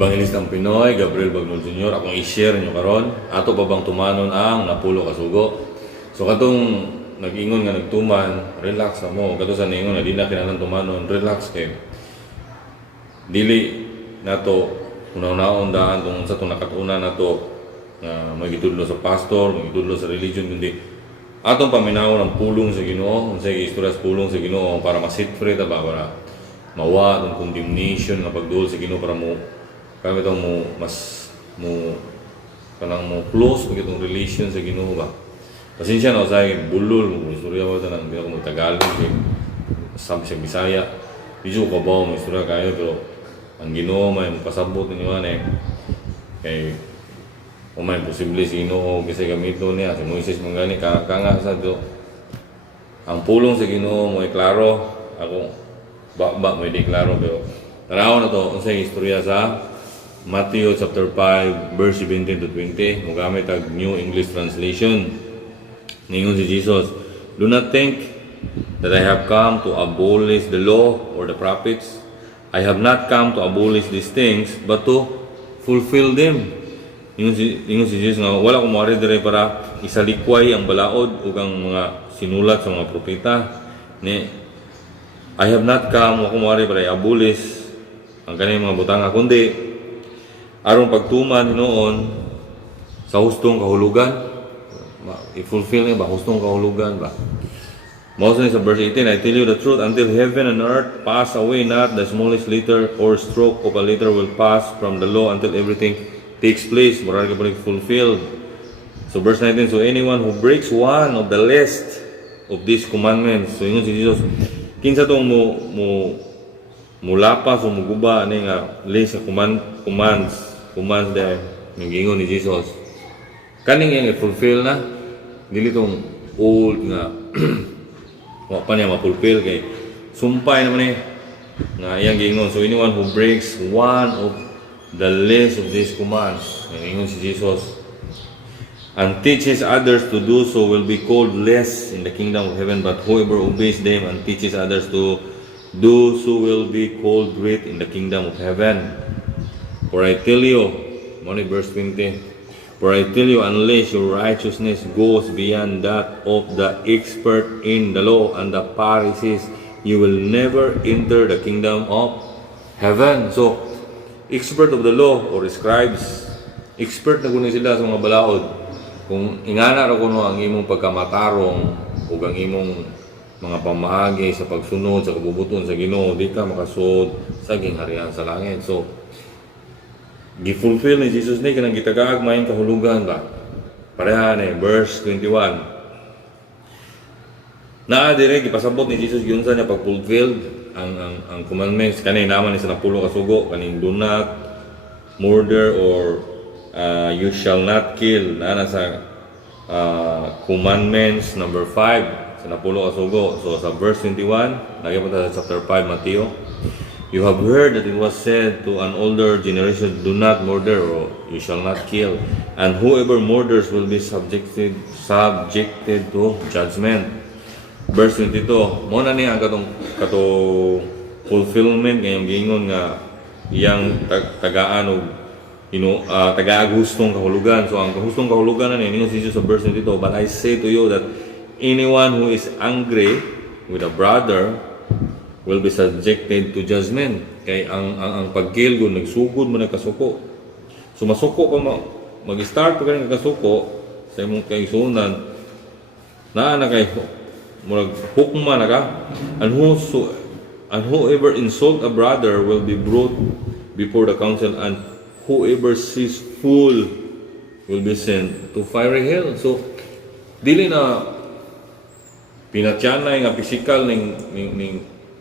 Evangelistang Pinoy, Gabriel Bagnol Jr. Akong i-share nyo karon. Ato pa bang tumanon ang napulo ka sugo. So katong nag-ingon nga nagtuman, relax na mo. Kato sa ningon na di na kinalang tumanon, relax kay. Dili nato unaw-unaon daan kung sa itong nakatuna nato na magitudlo sa pastor, magitudlo sa religion, kundi atong paminaw ng pulong sa Ginoo, sa istorya sa pulong sa Ginoo para ma-set free ta ba, para mawa ng condemnation nga pagduol sa Ginoo, para mo kami itong mo mas mo kanang mo close pag itong relation sa Ginoo ba. Pasensya na sa akin, bulol mo istorya ba ito nang hindi ako magtagalog sabi sa Bisaya, medyo kabaw mo istorya kayo, pero ang Ginoo may pasabot ninyo kay kung may posible si Ginoo kasi gamito niya si Moises mangani kanga sa do ang pulong sa Ginoo mo ay klaro. Ako ba mo di klaro, pero tanaw na to unsay istorya sa Matthew chapter 5 verse 17 to 20. Mo gamit ang New English Translation. Ningon si Jesus, "Do not think that I have come to abolish the law or the prophets. I have not come to abolish these things, but to fulfill them." Ingon si Jesus nga, wala kong mawari dire para isalikway ang balaod ug ang mga sinulat sa mga propeta. I have not come, wala kong mawari para i-abolish ang kaniyang mga butanga, kundi aron pagtuman noon sa hustong kahulugan. I-fulfill niya ba? Hustong kahulugan ba? Mostly sa verse 18, "I tell you the truth, until heaven and earth pass away, not the smallest letter or stroke of a letter will pass from the law until everything takes place." Marami ka pa fulfilled. So verse 19, "So anyone who breaks one of the least of these commandments," so yun si Jesus, kinsa tong mulapas o muguba ni nga list sa commands dahil nag-ingon ni Jesus, kaning yung i-fulfill na, dili tong old nga wala pa niya ma-fulfill kay sumpay naman nga iyang gingon. So anyone who breaks one of the least of these commands, nag-ingon si Jesus, and teaches others to do so will be called less in the kingdom of heaven, but whoever obeys them and teaches others to do so will be called great in the kingdom of heaven. For I tell you, verse 20, "For I tell you, unless your righteousness goes beyond that of the expert in the law and the Pharisees, you will never enter the kingdom of heaven." So, expert of the law or scribes, expert na kunin sila sa mga balaod. Kung ingana ra kuno ang imong pagkamatarong o ang imong mga pamaagi sa pagsunod sa kabubuton sa Ginoo, di ka makasud sa gingharian sa langit. So, gifulfill ni Jesus ni kanang gitagaag maayong kahulugan ba. Pareha ni verse 21. Naa dire gipasabot ni Jesus giunsa niya pag-fulfill ang commandments kanay naman ni sa napulo ka sugo, kaning do not murder or you shall not kill. Naa sa commandments number 5 sa napulo ka sugo. So sa verse 21, lagi pa sa chapter 5 Matthew, "You have heard that it was said to an older generation, do not murder, or you shall not kill. And whoever murders will be subjected to judgment." Verse 22, mo na niya ang katong fulfillment ngayong gingon nga iyang tagaan o tagaag hustong kahulugan. So ang hustong kahulugan na niya si Jesus sa verse 22, "But I say to you that anyone who is angry with a brother will be subjected to judgment." Kay ang pagkilgon nagsugod mo na kasuko. So masuko ka mag-start pa ka kasuko sa imong kaigsunan, naa na kay murag hukma na ka. And whoever insult a brother will be brought before the council, and whoever sees fool will be sent to fiery hell. So dili na pinatyanay nga physical ning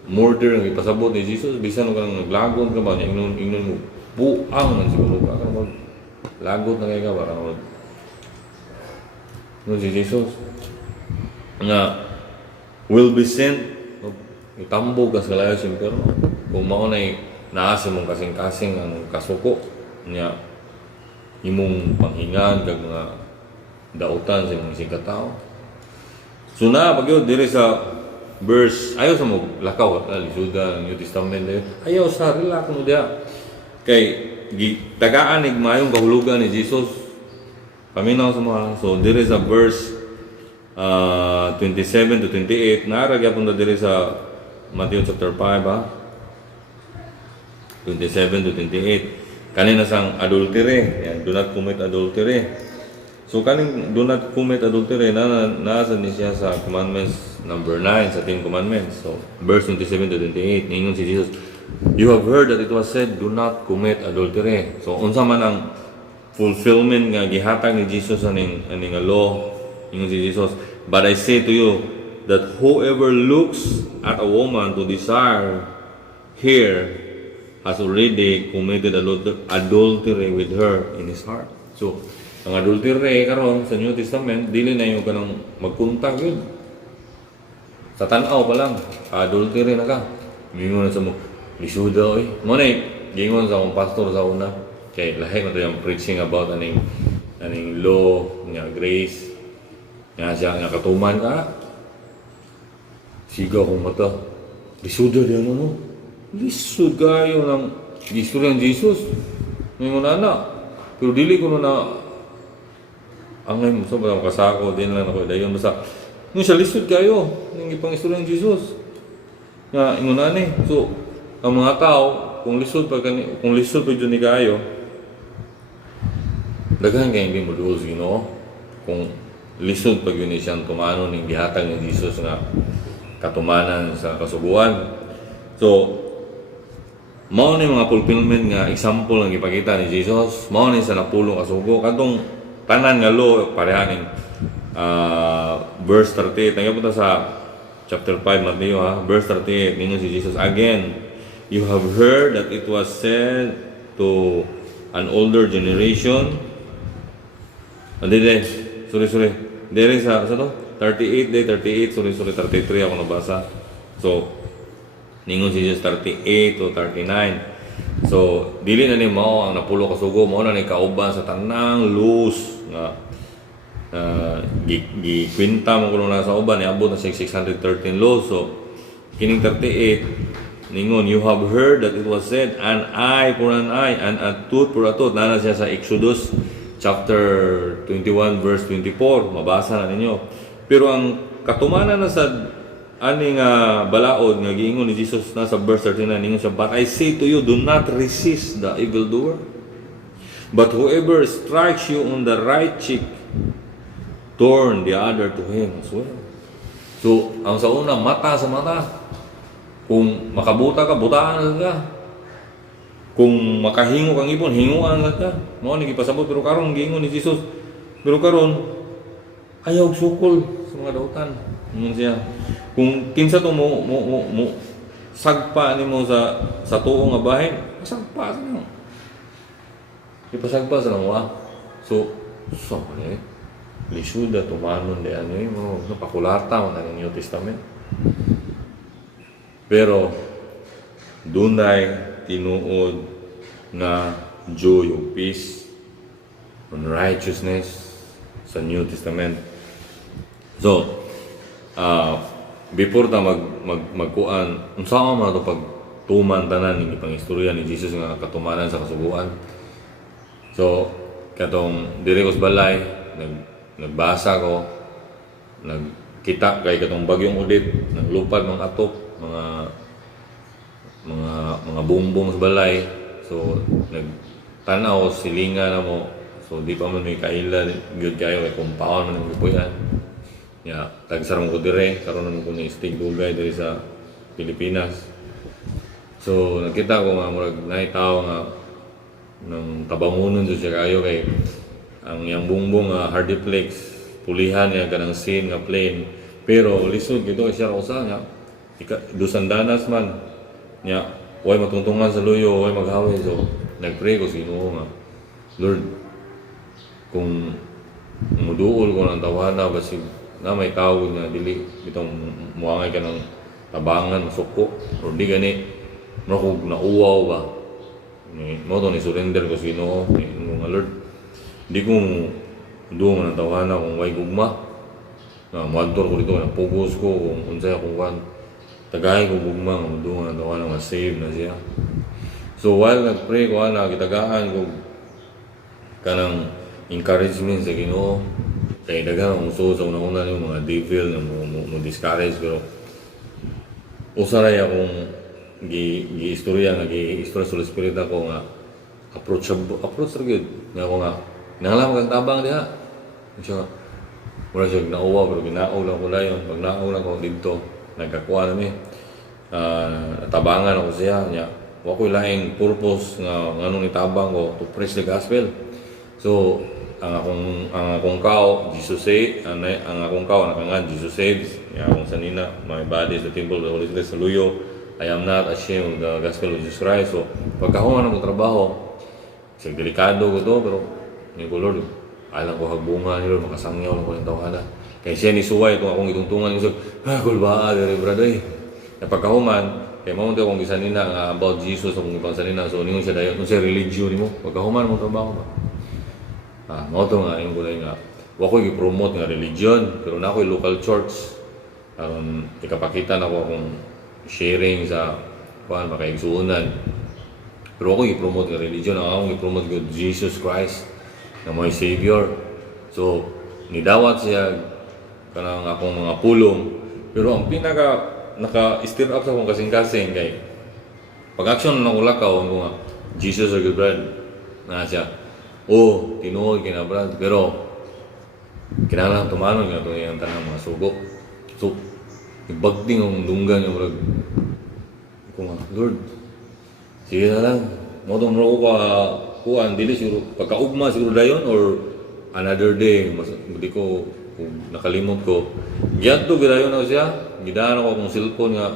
murder ang ipasabot ni Jesus. Bisan kang naglagon ka ba, ingnon mo buang man siguro ka mag lagot na kay ka para no si Jesus nga will be sent itambog ka sa layo sa impyerno. Kung mao nay naasa mong kasing-kasing ang kasuko niya imong panghingan kag mga dautan sa imong isig katao. So na pagyod dire sa verse, ayaw sa mo lakaw lisuda ng New Testament, ayaw sa relax mo diha kay tagaan ig maayong kahulugan ni Jesus. Paminaw sa mga. So there is a verse 27 to 28 naara gyapon na diri sa Matthew chapter 5 ha. 27 to 28. Kanina sang adultery, yan, do not commit adultery. So kaning do not commit adultery nasa ni siya sa commandments number 9 sa 10 commandments. So verse 27 to 28 ningon si Jesus, you have heard that it was said, do not commit adultery. So unsa man ang fulfillment nga gihatag ni Jesus aning law, ningon si Jesus, but I say to you that whoever looks at a woman to desire her has already committed adultery with her in his heart. So, ang adultery karon sa New Testament, dili na yung kanang magkuntag yun. Sa tanaw pa lang, adultery na ka. Gingon na sa mo, lisuda oy. Mo na gingon sa akong pastor sa una. Kay lahi na to yung preaching about aning law, nga grace. Nga siya, nga katuman ka. Sigaw kong mata. Lisuda diyan ano? Lisod kayo ng istorya ng Jesus. Ngayon na. Pero dili ko na angay mo sa batang kasako. Din lang ako. Dayon basta. Ngayon siya lisod kayo. Ng ipang istorya ng Jesus. Nga, ingon na ni. So, ang mga tao, kung lisod pa dyan ni kayo, daghan kayo hindi mo duos, kung lisod pag yun siyang tumano ng gihatag ni Jesus nga katumanan sa kasubuan. So, mao ni mga fulfillment nga example ang ipakita ni Jesus. Mao ni sa napulong kasugo kadtong tanan nga law parehaning verse 38 nagapunta sa chapter 5 Matthew ha, verse 38 ningon si Jesus again, you have heard that it was said to an older generation. Sorry. There is sa to 38 sorry 33 ako nabasa. So ningon si Jesus 38 o 39. So dili na ni mao ang napulo ka sugo, mao na ni kauban sa tanang luz nga gikwenta mo kuno na sa uban niabot na siya 613 laws. So kining 38 ningon, you have heard that it was said, an eye for an eye and a tooth for a tooth. Nana siya sa Exodus chapter 21 verse 24, mabasa na ninyo. Pero ang katumanan na sa aning balaod nga giingon ni Jesus na sa verse 39 ningon siya, but I say to you, do not resist the evildoer, but whoever strikes you on the right cheek, turn the other to him as well. So ang sa una, mata sa mata. Kung makabuta ka, butaan ka. Kung makahingo kang ipon, hinguan ka. Mao ni gipasabot pero karon giingon ni Jesus, pero karon ayaw sukol sa mga dautan. Siya. Kung kinsa to mo sagpa nimo sa tuong nga bahin, sagpa sa nimo. Ipasagpa sa namo. So lisuda tumanon de ano mo napakulata man ang New Testament. Pero dunay tinuod na joy o peace and righteousness sa New Testament. So before ta magkuan unsa man to pag tuman tanan ning ipangistorya ni Jesus nga katumanan sa kasubuan. So katong diri ko sa balay nagbasa ko, nagkita kay katong bagyong udit, naglupad ng atop, mga bumbong sa balay. So nagtanaw silinga na mo. So di pa man may kaila gyud kayo kay compound man ang gipuy-an. Ya, tagsarong ko dire, karon naman ko ni stig dugay diri sa Pilipinas. So nakita ko nga murag nay tawo nga nang tabangunon siya kayo kay ang yang bumbong hardiplex pulihan niya kanang scene nga plain, pero lisod gito siya usa nga dusandanas man nya way matungtungan sa luyo, way maghawi. So nagpray ko sa Ginoo nga, Lord, kung muduol ko ng tawana basig na may tawag nga dili bitong muangay ka ng tabangan masuko or di gani makog nauwaw ba mo to ni surrender ko sa Ginoo nga, Lord, di ko doon ng tawana kung way gugma na muadtor ko dito na pugos ko kung unsay akong kan tagay ko gugma nga doon ng tawana nga save na siya. So while nagpray ko ana gitagaan ko kanang encouragement sa Ginoo kay daghan ang uso sa una-una yung mga devil na mo discourage pero usaray akong gi-istorya nga gi-istorya sa spirit ako nga approach ra gyud nga ako nga nanglam kang tabang diha siya wala siya nauwa pero ginao lang ko dayon pag nao lang ko dito nagkakuha na mi tabangan ako siya nya wa ko'y laing purpose nga nganong itabang ko to preach the gospel. So ang akong kao Jesus say ang akong kao nakangan Jesus saves ya akong sanina my body is the temple of the Holy Spirit saluyo I am not ashamed of the gospel of Jesus Christ. So pagkahuman akong trabaho sa delikado ko to pero ni ko Lord alam ko hagbunga ni Lord makasangyaw lang ko ng tawhana kay siya ni suway kung akong itungtungan ko kulbaa dere brother na pagkahuman kay mao to akong gisanina nga about Jesus akong ipangsanina so ningon siya dayon siya religion nimo pagkahuman mo trabaho ba mao to nga yung kulay nga wa ko gi-promote nga religion pero na ko local church ikapakita na ko akong sharing sa kuan makaigsuonan pero ako gi-promote nga religion ang akong gi-promote ko Jesus Christ na my Savior. So nidawat siya kanang akong mga pulong pero ang pinaka naka-stir up sa akong kasing-kasing kay pag-action ng ulakaw ko nga Jesus or Brad na siya tinuod kina Brad pero kinahanglan tumanon nga ito yung tanang mga sugo so ibagting ang dunggan yung Brad ko nga Lord sige na lang mo itong mo ko kuhan dili siguro pagkaugma siguro dayon or another day mas hindi ko kung nakalimot ko giadto gidayon ako siya gidaan ako akong cellphone nga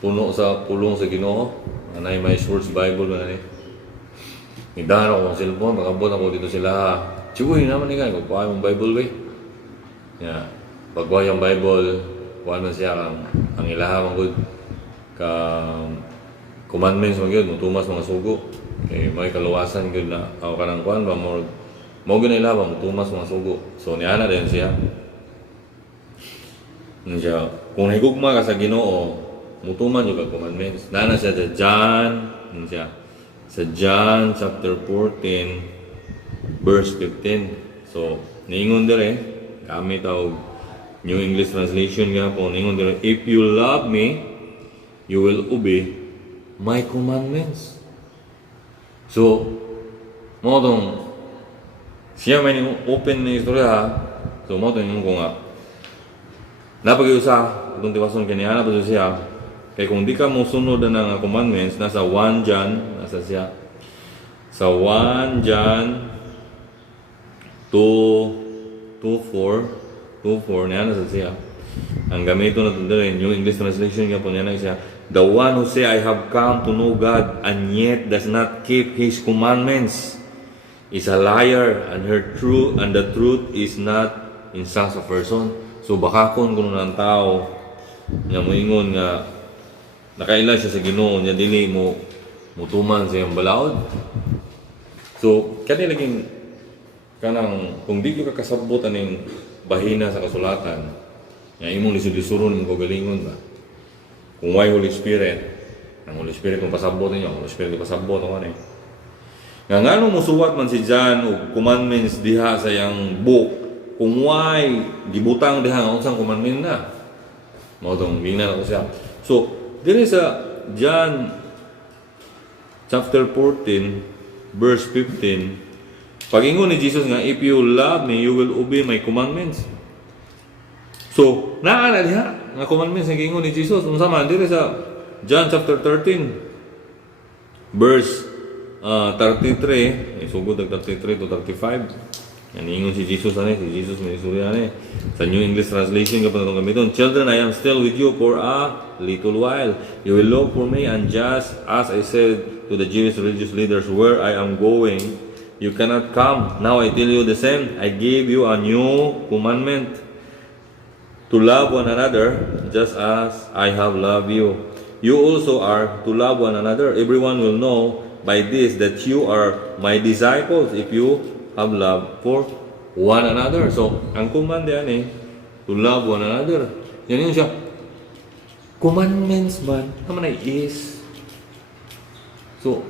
puno sa pulong sa Ginoo anay may source Bible na ni gidaan ako akong cellphone magabot ako dito sila chugoy naman ni kay pagkuha yung Bible way ya pagkuha yung Bible kuha na siya ang ilaha man gud ka commandments man gyud mutumas mga sugo kay may kaluwasan gyud na ako kanang kuan ba mo gyud na ilaha mutumas mga sugo so niana din siya siya kung higugma ka sa Ginoo mutuman yung commandments nana siya sa John siya sa John chapter 14 verse 15 so niingon dire gamit og New English Translation nga po niingon dire if you love me you will obey my commandments. So mo tong siya may open na istorya so mo tong ko nga napag-iusa itong tiwason kaniya na pa siya kaya kung di ka mo sunod na ng commandments nasa 1 John nasa siya sa 1 John 2:4 niya nasa siya ang gamito na ito rin yung English translation nga po niya na siya the one who say I have come to know God and yet does not keep His commandments is a liar and the truth is not in such a person. So baka kung ng tao nga moingon nga nakaila siya sa Ginoo nya dili mo mutuman sa iyang balaod. So kani laging kanang kung di ka kasabot aning bahina sa kasulatan nga imong lisod-lisuron mo galingon ba. Kung why Holy Spirit, ang Holy Spirit kung pasabot niyo, Holy Spirit kung pasabot ako ni. Nga ngano musuwat man si John og commandments diha sa iyang book kung why gibutang diha ang unsang commandment na mao tong gingnan ako siya so diri sa John chapter 14 verse 15 pagingon ni Jesus nga if you love me you will obey my commandments so naa na diha nga commandments nga gingon ni Jesus unsa man diri sa John chapter 13 verse 33 isugod ang 33 to 35 yan ingon si Jesus ani si Jesus may istorya ani sa New English Translation kapag itong gamiton children I am still with you for a little while you will look for me and just as I said to the Jewish religious leaders where I am going you cannot come now I tell you the same I gave you a new commandment to love one another just as I have loved you you also are to love one another everyone will know by this that you are my disciples if you have love for one another. So, ang command yan to love one another. Yan yun siya. Commandments man, naman ay is. So,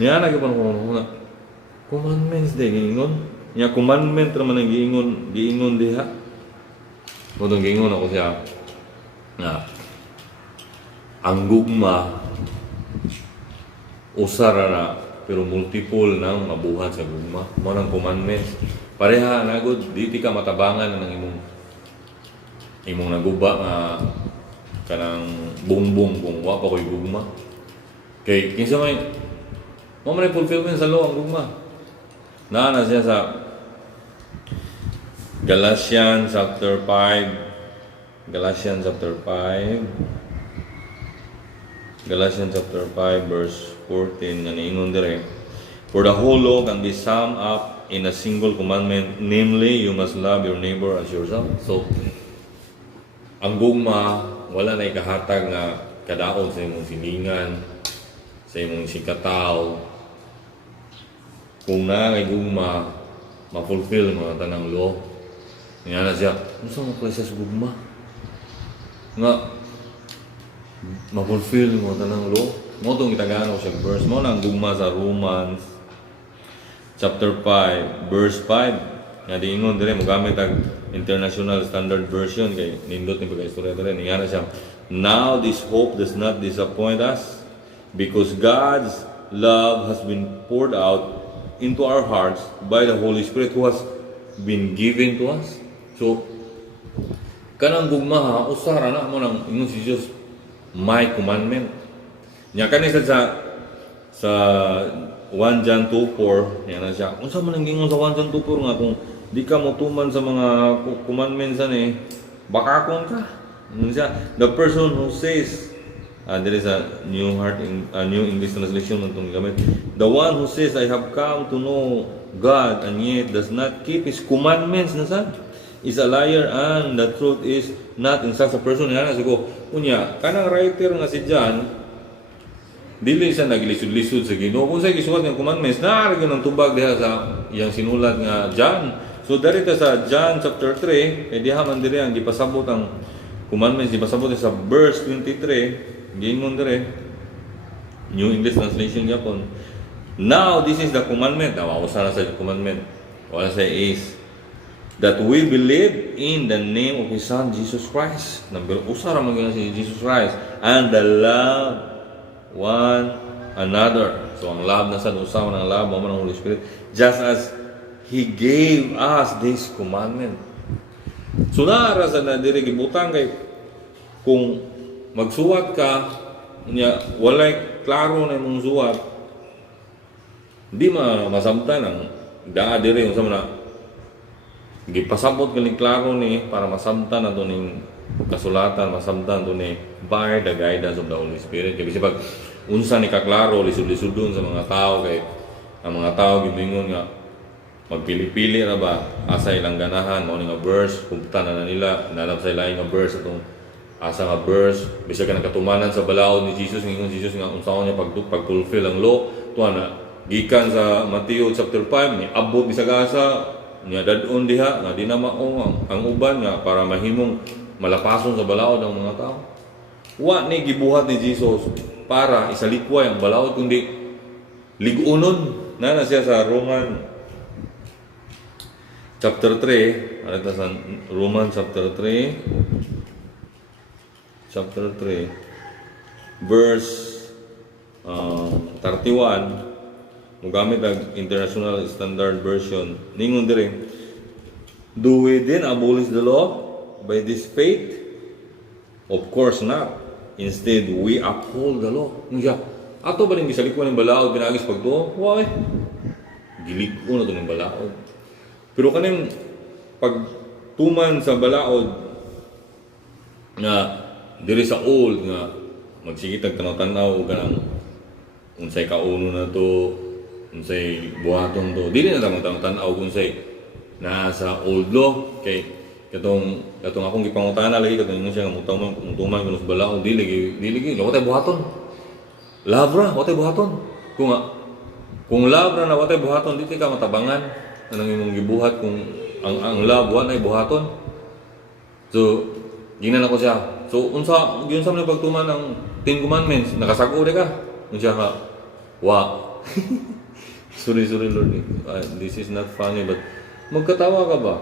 Niya na gyud ko na commandments de giingon. Nya commandment ra man ang giingon diha. Kung giingon ako siya na ang gugma usara na pero multiple ng mabuhat sa gugma. Mo nang commandments. Pareha na gud di ka matabangan ng imong naguba nga kanang bumbong kung wa pa ko'y gugma. Kay kinsa may mo man fulfillment sa law ang gugma. Naa siya sa Galatians chapter 5 Galatians chapter 5 verse 14 nga niingon dire, for the whole law can be summed up in a single commandment, namely you must love your neighbor as yourself. So ang gugma wala na ikahatag nga kadaot sa imong silingan, sa imong sikataw. Kung na kay gugma ma-fulfill mo tanang law. Nga na siya, unsa mo klase sa gugma? Nga ma-fulfill mo tanang law. Mo tong gitagaan ko sa verse mo nang gugma sa Romans chapter 5 verse 5. Nga diingon dire mo gamit ang International Standard Version kay nindot ni pagka-istorya dire. Nga na siya, now this hope does not disappoint us because God's love has been poured out into our hearts by the Holy Spirit who has been given to us. So kanang gugma ha usara na mo nang ingon si Jesus my commandment. Nya kanisa sa 1 John 2:4 yan na siya. Unsa man ang gingon sa 1 John 2:4 nga kung di ka motuman sa mga commandments ani baka kon ka. Ano siya? The person who says there is a New English translation nitong gamit. The one who says I have come to know God and yet does not keep His commandments na sad is a liar and the truth is not in such a person. Yan na siguro. Unya, kanang writer nga si John, dili siya naglisod-lisod sa Ginoo. Kung sa gisulat ng commandments, naaragyan ng tubag diha sa iyang sinulat nga John. So, darita sa John chapter 3, diha man dire ang gipasabot ang commandments, gipasabot sa verse 23, giingon dire, New English Translation Japon. Now, this is the commandment. Usa na sa commandment. Wala sa is that we believe in the name of His Son, Jesus Christ. Usa ra man si Jesus Christ. And the love one another. So, ang love na sa usa man ang love mo man ang Holy Spirit. Just as He gave us this commandment. So, naara sa na diri gibutang kay kung magsuwat ka, walay klaro na imong suwat, di masamtan ang daa diri unsa man na gipasabot kani klaro ni para masamtan ato ning kasulatan, masamtan to ni by the guidance of the Holy Spirit. Kay bisag unsa ni kaklaro lisod-lisodon sa mga tao kay ang mga tao gimingon nga magpili-pili ra ba asa ilang ganahan mao ni nga verse kumputan na nila nanap sa ilaing nga verse atong asa nga verse bisag ka nakatumanan sa balaod ni Jesus ngingon Jesus nga unsaon niya pag-fulfill ang law tuwa na gikan sa Mateo chapter 5 ni abot bisag asa niya dadon diha nga di na mao ang uban nga para mahimong malapason sa balaod ang mga tao. Wa ni gibuhat ni Jesus para isalikway ang balaod kundi ligunon na siya sa Roman chapter 3, alita sa Roman chapter 3 verse 31. Mugamit ang International Standard Version. Ningon dire, do we then abolish the law by this faith? Of course not. Instead, we uphold the law. Nga, ato ba rin gisalikuan ng balaod, binagis pagtuo? Why? Giliko na ito ng balaod. Pero kaning pagtuman sa balaod na diri sa old nga magsigitag tanaw-tanaw o ganang unsay kauno na to, unsay buhaton to, dili na lang magtanaw kung say nasa old law kay katong akong gipangutana lagi katong siya nga mutuman kuno sa balaod dili wa tay buhaton labra wa tay buhaton kung labra na wa tay buhaton dili ka matabangan anang imong gibuhat kung ang love wa nay buhaton. So ginan ako siya, so unsa man pagtuman ang 10 commandments nakasago ka unsa ka wa Sorry Lord, this is not funny, but magkatawa ka ba?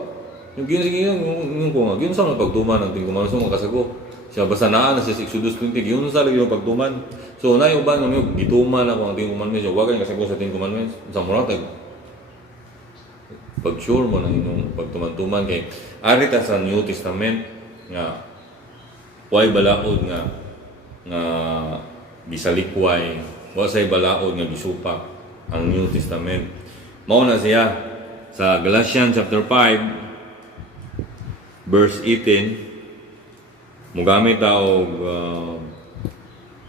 Yung yung ko nga, yun sa mga pagtuman ng tingkuman, so makasago. Siya basta naa na siya sa Exodus 20, yun sa lagi yung pagtuman. So na yung ba ng gituman ako ang tingkuman men, so wag kang kasago sa tingkuman men. Sa mura tag pag sure mo ng inyong pagtuman-tuman kay arita sa New Testament nga way balaod nga gisalikway, wa say balaod nga gisupak ang New Testament. Mao na siya sa Galatians chapter 5 verse 18, mugamit ta og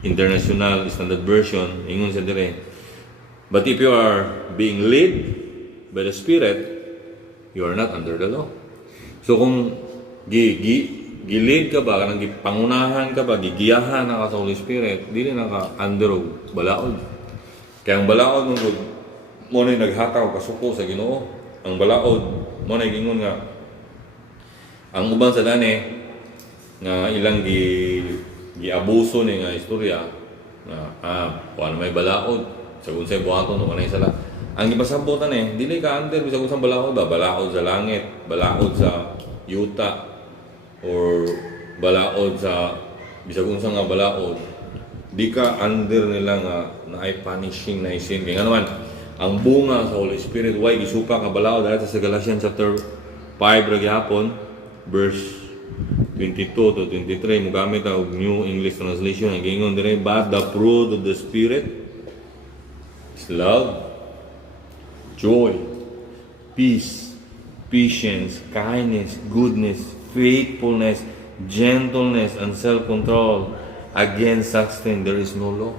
International Standard Version, ingon sa dire, but if you are being led by the Spirit, you are not under the law. So kung gilid ka ba, kanang pangunahan ka ba, gigiyahan na ka sa Holy Spirit, dili na ka under og balaod. Kaya ang balaod mo na naghataw kasuko sa Ginoo. Ang balaod mo na gingon nga ang uban sa dani nga ilang giabuso ni nga istorya nga kuan may balaod sa unsay buhaton no kanay sala. Ang gipasabotan dili ka under bisag unsang balaod ba, balaod sa langit, balaod sa yuta, or balaod sa bisag unsang nga balaod, di ka under nila nga naay punishing na sin. Kaya nga naman ang bunga sa Holy Spirit way gisupa ka balaod dahil sa Galatians chapter 5 ra gyapon verse 22 to 23, mugamit og New English Translation, ang gingon dire, but the fruit of the Spirit is love, joy, peace, patience, kindness, goodness, faithfulness, gentleness, and self-control. Against such thing there is no law.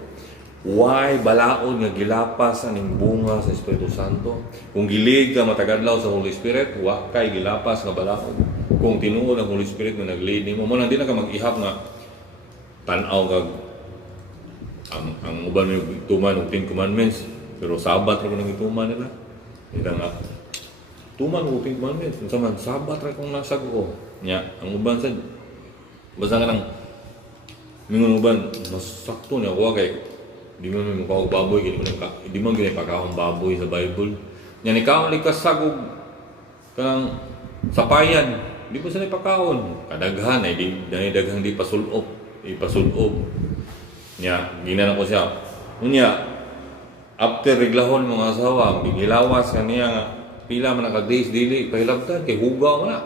Why balaod nga gilapas aning bunga sa Espiritu Santo? Kung gilig ka matagadlaw sa Holy Spirit, wa kay gilapas nga balaod. Kung tinuod ang Holy Spirit nga nag-lead nimo, mo nang di na ka mag-ihap nga tan-aw kag ang uban mo tuman og 10 commandments, pero sabat ra ko nang ituman nila. Ila nga tuman og 10 commandments, unsa man sabat ra kong nasag-o. Nya, ang uban sa basta ka nang mingon uban mas sakto niya ko kay di man mo ka og baboy gid di man gid pagkaon baboy sa Bible. Nya ni kaon likas sagog kanang sapayan, di po sa pagkaon kadaghan ay di daghang di pasulob, ipasulob. Nya ginan ko siya. Unya after reglahon mga asawa, gilawas kaniya nga pila man ka days dili pahilabtan kay hugaw na.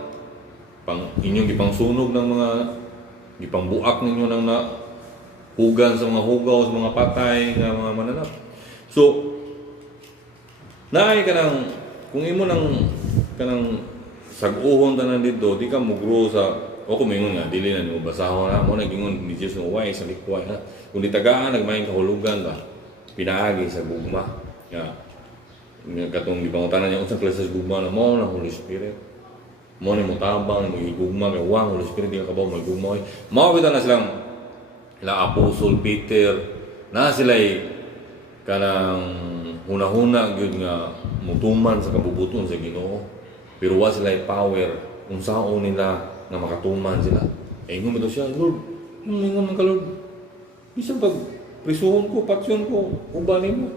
Pang inyong gipangsunog ng mga gipangbuak ninyo ng na hugan sa mga hugaw sa mga patay nga mga mananap. So naay kanang kung imo nang kanang sag-uhon tanan dito, di ka mugro sa o kumingon nga dili na nimo basahon na mo nagingon ni Jesus nga way sa likway ha. Kung di tagaan nagmayn kahulugan ba pinaagi sa gugma nga katong gipangutanan niya unsang klase sa gugma na mo na Holy Spirit. Mo ni mo tabang mo igugma kay wang Holy Spirit di ka ba mo igugma. Mao kita na silang Apostle Peter na sila kanang hunahuna gyud nga mutuman sa kabubuton sa Ginoo. Pero wa sila power kung saan nila nga makatuman sila. Ingon mo to siya, Lord, ingon man ka Lord. Bisan pag prisuhon ko, patsyon ko, ubanin mo.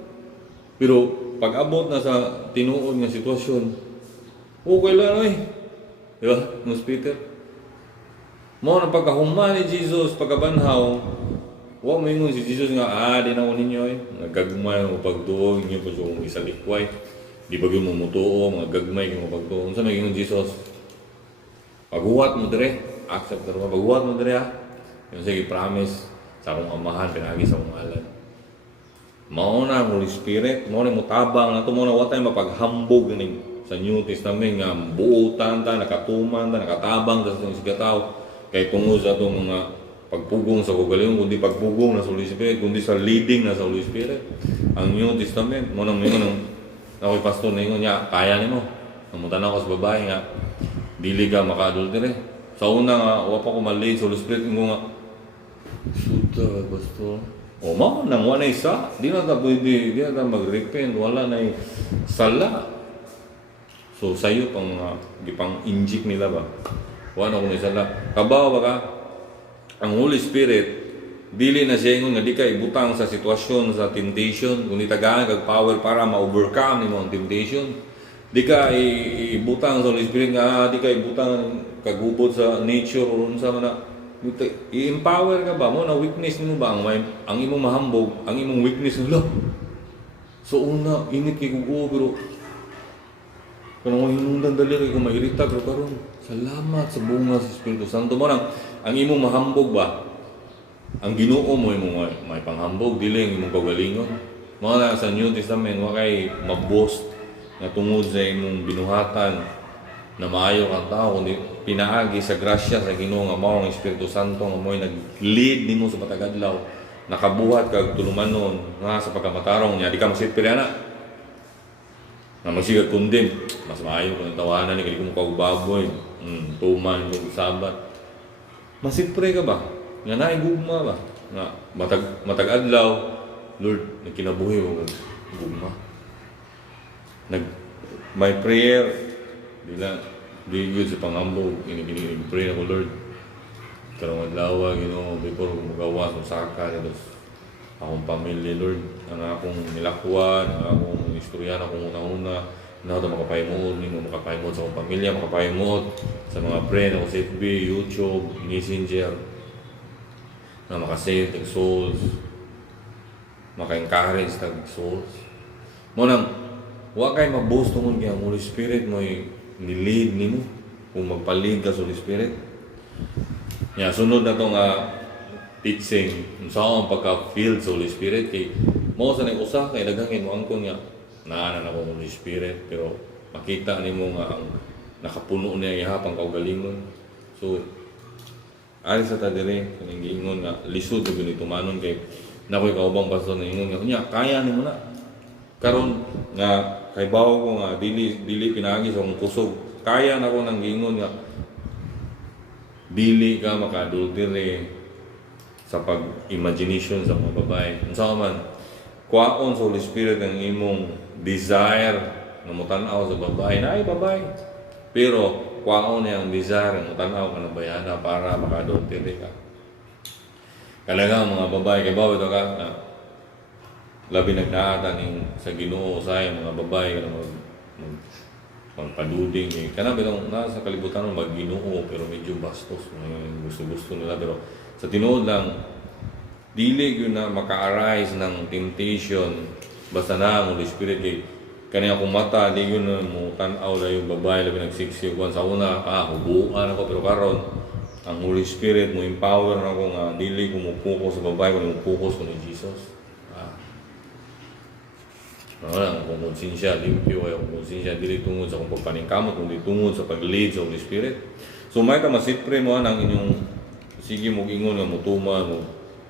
Pero pag abot na sa tinuod nga sitwasyon, okay lang di ba? Mas Peter. Mo na pagkahuman ni Jesus, pagkabanhaw, wa mo ingon si Jesus nga, di na ko ninyo nagagmay mo pagtuo, inyo po sa isa likway. Di ba yung mumutuo, mga gagmay yung pagtuo. Unsa may ingon Jesus? Paghuwat mo dire, accept na rin. Paghuwat mo dire yung sige promise sa akong amahan, pinagi sa akong alan. Mao na Holy Spirit, mao na mutabang na ito, mao na wa tayo mapaghambog sa New Testament nga buutan ta, nakatuman ta, nakatabang ta sa sigataw. Kay tungod sa itong mga pagpugong sa kagalingon, kundi pagpugong na sa Holy Spirit, kundi sa leading na sa Holy Spirit. Ang New Testament, mao nang ingon ng ako'y pastor na ingon niya, kaya ni mo. Namuntan ako sa babae nga, dili ka maka-adultere. Sa una nga, wala pa ko malid sa Holy Spirit, ingon nga, suta, pastor. O mao nang wala isa, di na ta pwede, di na ta mag-repent, wala na sala. So sayo pang gipang inject nila ba? Wala ko ni sala. Kabaw ba ka? Ang Holy Spirit Dili na siya ingon nga di ka ibutang sa sitwasyon sa temptation kundi tagaan kag power para ma-overcome nimo ang temptation. Di ka ibutang sa Holy Spirit nga di ka ibutang kagubot sa nature o unsa man na i-empower ka ba mo na weakness nimo ba ang imong mahambog, ang imong weakness nila. So una init kay kugo pero kanang hinungdan dali kay mairita pero karon salamat sa bunga sa Espiritu Santo mo nang ang imong mahambog ba ang Ginoo mo imong may panghambog dili ang imong kaugalingon. Mao na sa New Testament wa kay maboast nga tungod sa imong binuhatan na maayo kang tao kundi pinaagi sa grasya sa Ginoo nga mao ang Espiritu Santo nga mo'y nag-lead nimo sa matag adlaw nakabuhat kag tulumanon nga sa pagkamatarong niya di ka masitpili ana na magsigag kundin mas maayo kung tawanan ni kay mo kaubaboy tuman yung sabat masitpre ka ba nga naigugma ba nga matag adlaw Lord nagkinabuhi mo gugma my prayer di good sa pangambog pray ako Lord karong adlaw Ginoo before ko magawa sa saka akong pamilya Lord ang akong nilakwan ang akong istorya na akong una-una na ako makapahimod nimo makapahimod sa akong pamilya makapahimod sa mga friend ako sa FB, YouTube, Messenger na makasave ng souls, maka-encourage ng souls. Mo nang, huwag kayo mag-boast tungkol kaya ang Holy Spirit mo nilid nimo kung magpalid ka sa Holy Spirit. Yeah, sunod na itong teaching saan ang pagka-filled sa Holy Spirit kay mo sa nag-usa kay daghangin mo angkon nga naanan ako Holy Spirit pero makita nimo nga ang nakapuno niya ihapang kaugalingon. So ari sa ta dire kaning giingon nga lisod ug ni tumanon kay nakoy kaubang pastor na ingon nga unya kaya nimo na karon nga kay bawo ko nga dili pinagi sa akong kusog kaya nako nang giingon nga dili ka makadultere sa pag-imagination sa mga babae unsa man kuwaon sa Holy Spirit ang imong desire na mutan-aw sa babae na ay babae pero kuwaon niya ang desire ng tanaw ka ng bayana para makadultere ka. Kalagang mga babae, kay bawa ito ka na labi nagnaatan sa Ginoo sa mga babae ka na magpaduding. Kanang bitong nasa kalibutan ng mag-Ginoo pero medyo bastos. Gusto-gusto nila pero sa tinuod lang, dili yun na maka-arise ng temptation basta na ang Holy Spirit kani akong mata di yun mo tan-aw na yung babae labi nagsiksikuan sa una hubuan ako pero karon ang Holy Spirit mo empower na ako nga dili ko mo focus sa babae kundi mo focus ko ni Jesus wala akong konsensya limpyo ay akong konsensya dili tungod sa akong pagpaningkamot kundi tungod sa pag-lead sa Holy Spirit so may ka masitpre mo ang inyong sige mo ingon nga mutuman mo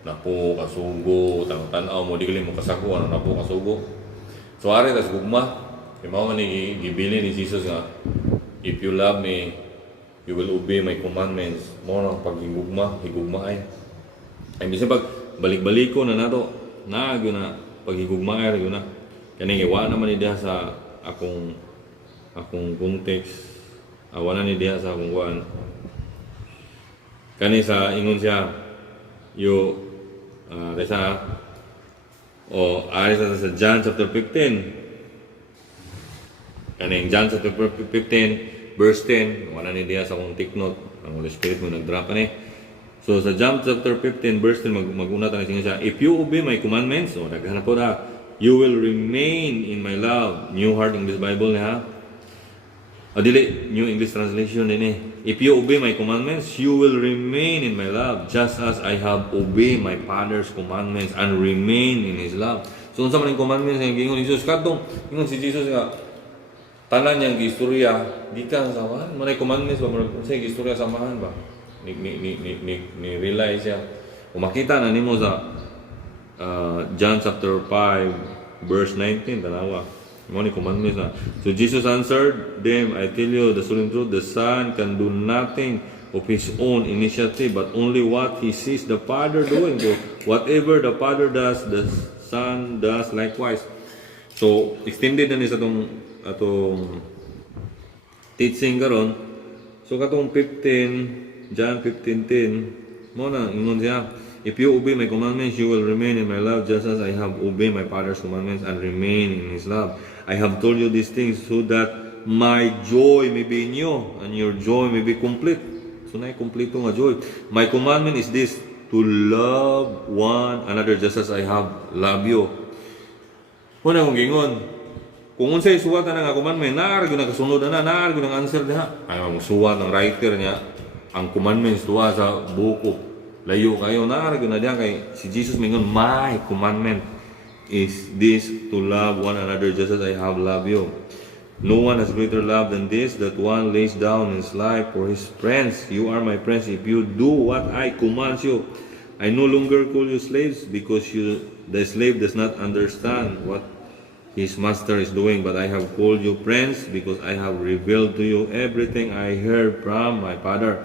napo kasugo tan-aw mo dili mo kasago ano napo kasugo. So ari tas gugma, kay mao man ni gibili ni Jesus nga if you love me, you will obey my commandments. Mo nang paghigugma, higugma ay. Ay bisan pag balik-baliko na nato, gyud na paghigugma ay gyud na. Kani wa naman ni diha sa akong context. Awan na ni diha sa akong kuan. Kani sa ingon siya yo desa ari sa John chapter 15. Kaning John chapter 15 verse 10, wala ni diya sa akong take note. Ang Holy Spirit mo nag-drop ni. So sa John chapter 15 verse 10 mag-una ta siya. If you obey my commandments, so naghanap po na, you will remain in my love. New Heart English Bible ni ha. Dili, New English Translation din eh. If you obey my commandments, you will remain in my love, just as I have obeyed my Father's commandments and remain in His love. So, unsa man yung commandments ng gingon Jesus? Kadtong, ingon si Jesus nga, tanan niyang istorya, di ka samahan. Manay commandments ba? Unsay istorya samahan ba? Ni realize siya. Kung makita na nimo sa John chapter 5, verse 19, tanawa. Mga commandments na. So Jesus answered them, I tell you the solemn truth, the Son can do nothing of his own initiative, but only what he sees the Father doing. So whatever the Father does, the Son does likewise. So extended na ni sa atong teaching karon. So katong 15, John 15:10, mo na ingon siya. If you obey my commandments, you will remain in my love, just as I have obeyed my Father's commandments and remain in His love. I have told you these things so that my joy may be in you, and your joy may be complete. So na kompleto nga joy. My commandment is this, to love one another just as I have loved you. Una kong gingon, kung unsay suwatan nga commandment, naargo na kasunod na, naargo ng answer niya. Ay magsuwat ng writer niya, ang commandments tuwa sa buko. Layo kayo, naargo na diyan kay si Jesus mingon, my commandment is this, to love one another just as I have loved you. No one has greater love than this, that one lays down his life for his friends. You are my friends if you do what I command you. I no longer call you slaves, because the slave does not understand what his master is doing, but I have called you friends, because I have revealed to you everything I heard from my Father.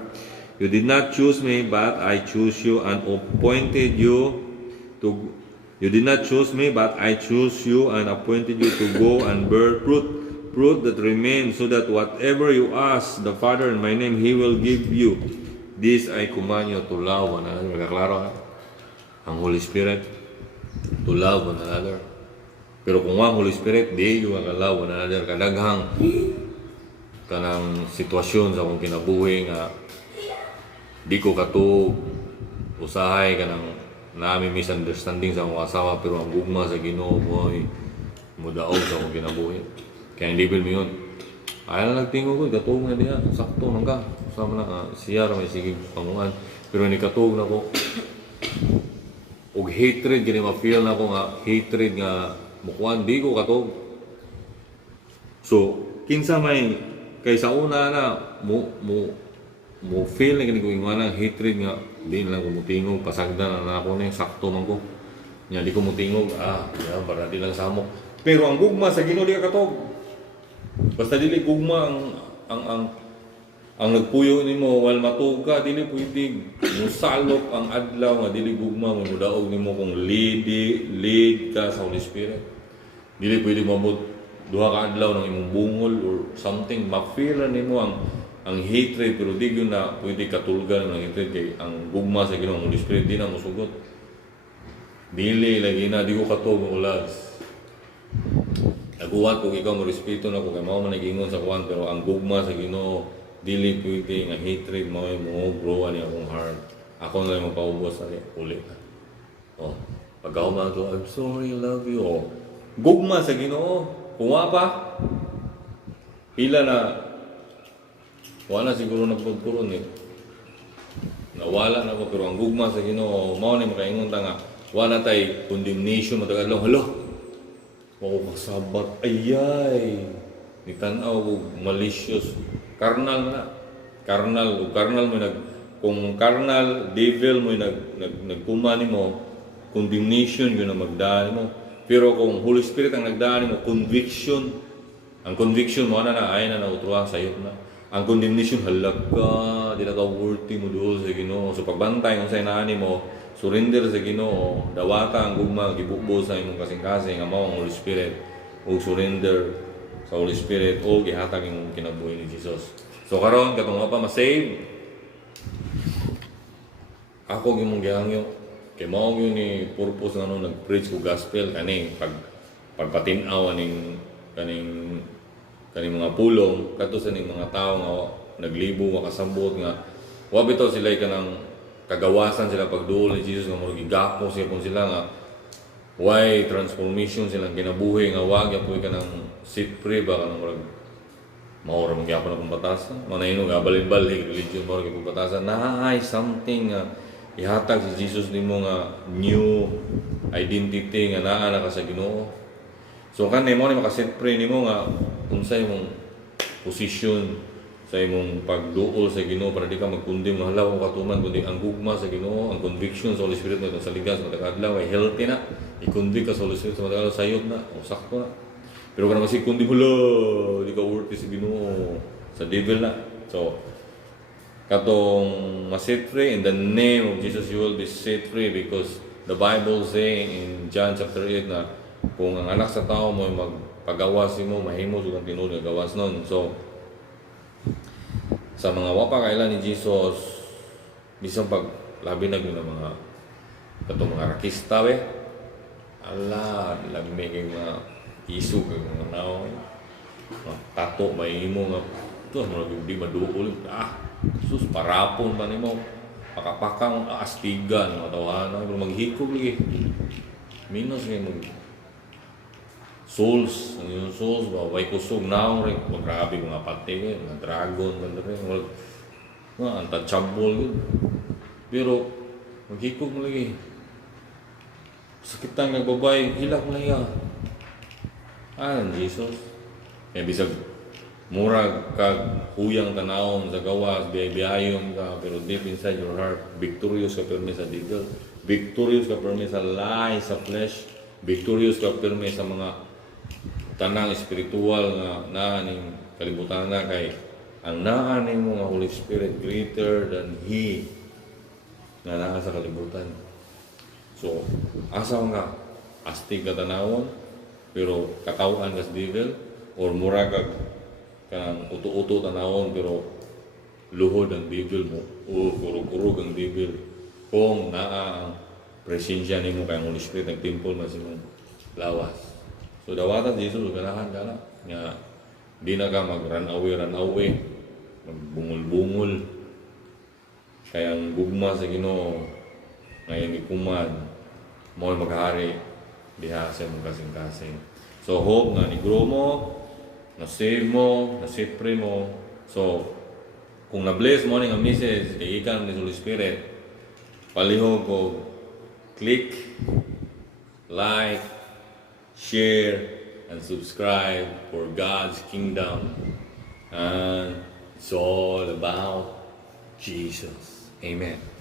You did not choose me, but I chose you and appointed you to. You did not choose me, but I chose you and appointed you to go and bear fruit that remains, so that whatever you ask the Father in my name, He will give you. This I command you, to love one another. Magkaklaro ha? Ang Holy Spirit, to love one another. Pero kung ang Holy Spirit, di yung love one another. Kadaghang kanang sitwasyon sa akong kinabuhi nga di ko kato usahay kanang namin misunderstanding sa akong asawa, pero ang gugma sa Ginoo mo ay mudaog sa akong kinabuhi. Kaya hindi bil mi yun. Ayaw na nagtingog ko, katog na diya, sakto nang ka. Sama na siya may sige pangungan. Pero ni katog na ko. Og hatred, gani ma-feel na ko nga, hatred nga mukuan, di ko katog. So, kinsa may, kay sa una na, mo feel na gani ko yung nga hatred nga, di na lang ko mutingog, pasagdan na ako na sakto man ko. Nya di ko mutingog, yan, para di lang samok. Pero ang gugma sa Ginoo di ka katog. Basta dili gugma ang nagpuyo nimo wal matug ka, dili pwede musalok ang adlaw nga dili gugma mo mudaog nimo kung lead ka sa Holy Spirit. Dili pwede mabot duha ka adlaw ng imong bungol or something, ma-feel nimo ang hatred, pero di gyud na pwede katulgan ng hatred kay ang gugma sa Ginoo Holy Spirit di na mosugot. Dili lagi na di ko katog ulas. Naguwat kung ikaw mo respeto na kung mao man nagingon sa kuwan, pero ang gugma sa Ginoo dili pwede nga hatred mo grow ani akong heart. Ako na yung paubos sa uli. Oh, pagkauma to, I'm sorry, I love you. Oh, gugma sa Ginoo, kuwa pa. Pila na wala siguro nagpagpuron eh. Nawala na ko, pero ang gugma sa Ginoo mao ni makaingon ta nga wala tay condemnation matagal lang. Hala, ako kasabat, ayay, ni tanaw ko malicious, carnal na, carnal mo kung carnal, devil mo nagkumani mo, condemnation yun ang magdaan mo. Pero kung Holy Spirit ang nagdaan mo, conviction, ang conviction mo ay na utruha sa iyo na. Ang condemnation, halag ka, di na ka worthy mo doon sa Ginoo. So pagbantay kung sa inaani mo, surrender sa Ginoo, dawata ang gugma, gibukbo sa imong kasing-kasing, nga mao ang Holy Spirit, o surrender sa Holy Spirit, o gihatag imong kinabuhi ni Jesus. So karon katong pa ma-save, ako gimong gihangyo, kay mao gyud ni purpose nga nag-preach ko gospel kani pagpatinaw aning kaning mga pulong kadto sa ning mga tawo nga naglibo nga kasabot nga wa bitaw sila kanang kagawasan sila pagduol ni Jesus nga murag gigapo siya kung sila nga why transformation silang kinabuhi nga wag gyapon ka nang sit free ba kanang murag mao ra man gyapon akong batasan manayno nga balin-balik religion murag gyapon batasan naay something ihatag si Jesus nimo nga new identity nga naa na ka sa Ginoo. So kanay mo ni makaset free nimo nga unsay imong position sa imong pagduol sa Ginoo para di ka magkundim nga halaw katuman kundi ang gugma sa Ginoo, ang conviction sa Holy Spirit mo sa ligas sa adlaw ay healthy na. I-convict ka sa Holy Spirit sa adlaw sayod na, o sakto na. Pero kana kasi kundim hulo, di ka worthy sa Ginoo, sa devil na. So katong ma-set free in the name of Jesus, you will be set free, because the Bible saying in John chapter 8 na kung ang anak sa tao mo magpagawas mo, mahimo sud ang tinuod nga gawas nun. So sa mga wapa kailan ni Jesus, bisan pag labi na mga Katong mga rakista we. Ala, lami kay mga isog kay mga naon. Tato may imo nga to mo di maduol. Sus parapon pa nimo. Pakapakang astigan mga tawanan pero maghikog lagi. Minus kay mag souls, ang yung souls ba way kusog naon rin grabe mga pati mga dragon banda rin mga untouchable yun. Pero maghikog mo lagi. Sakitang nagbabay, hilak mo lang Jesus. Kaya bisag murag kag huyang tanawon sa gawas, biyayon ka, pero deep inside your heart, victorious ka pirmi sa devil, victorious ka pirmi sa lie, sa flesh, victorious ka pirmi sa mga tanang espiritual nga naaning kalibutan na kay ang naaning mo nga Holy Spirit greater than He nga naa sa kalibutan. So, asa nga astig ka tanawon, pero katawan ka sa devil, or mura kag kanang uto-uto tanawon pero luhod ang devil mo o kurog-kurog ang devil kung naa ang presensya nimo kay ang Holy Spirit nagtimpol man sa imong lawas. So dawatan Jesus ganahan kana nga di na ka mag-run away magbungol-bungol kay ang gugma sa Ginoo ngayon ikuman mo maghari diha sa imong kasing-kasing. So hope nga ni mo na-save mo, na-sipre mo. So, kung na-bless mo ang message, kay ikan ni Holy Spirit, palihog ko, click, like, share, and subscribe for God's kingdom. And it's all about Jesus. Amen.